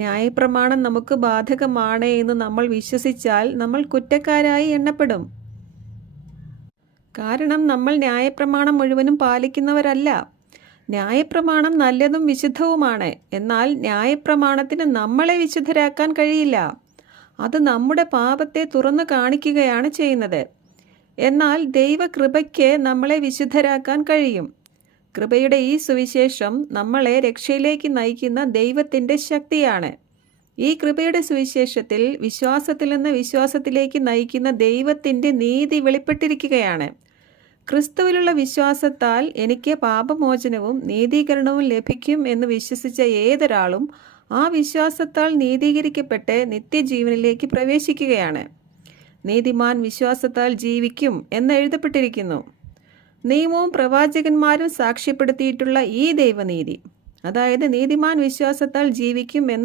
ന്യായപ്രമാണം നമുക്ക് ബാധകമാണ് എന്ന് നമ്മൾ വിശ്വസിച്ചാൽ നമ്മൾ കുറ്റക്കാരായി എണ്ണപ്പെടും. കാരണം നമ്മൾ ന്യായപ്രമാണം മുഴുവനും പാലിക്കുന്നവരല്ല. ന്യായപ്രമാണം നല്ലതും വിശുദ്ധവുമാണ്. എന്നാൽ ന്യായപ്രമാണത്തിന് നമ്മളെ വിശുദ്ധരാക്കാൻ കഴിയില്ല. അത് നമ്മുടെ പാപത്തെ തുറന്നു കാണിക്കുകയാണ് ചെയ്യുന്നത്. എന്നാൽ ദൈവകൃപയ്ക്ക് നമ്മളെ വിശുദ്ധരാക്കാൻ കഴിയും. കൃപയുടെ ഈ സുവിശേഷം നമ്മളെ രക്ഷയിലേക്ക് നയിക്കുന്ന ദൈവത്തിൻ്റെ ശക്തിയാണ്. ഈ കൃപയുടെ സുവിശേഷത്തിൽ വിശ്വാസത്തിൽ നിന്ന് വിശ്വാസത്തിലേക്ക് നയിക്കുന്ന ദൈവത്തിൻ്റെ നീതി വെളിപ്പെട്ടിരിക്കുകയാണ്. ക്രിസ്തുവിലുള്ള വിശ്വാസത്താൽ എനിക്ക് പാപമോചനവും നീതീകരണവും ലഭിക്കും എന്ന് വിശ്വസിച്ച ഏതൊരാളും ആ വിശ്വാസത്താൽ നീതീകരിക്കപ്പെട്ട് നിത്യജീവനിലേക്ക് പ്രവേശിക്കുകയാണ്. നീതിമാൻ വിശ്വാസത്താൽ ജീവിക്കും എന്ന് എഴുതപ്പെട്ടിരിക്കുന്നു. നിയമവും പ്രവാചകന്മാരും സാക്ഷ്യപ്പെടുത്തിയിട്ടുള്ള ഈ ദൈവനീതി, അതായത് നീതിമാൻ വിശ്വാസത്താൽ ജീവിക്കും എന്ന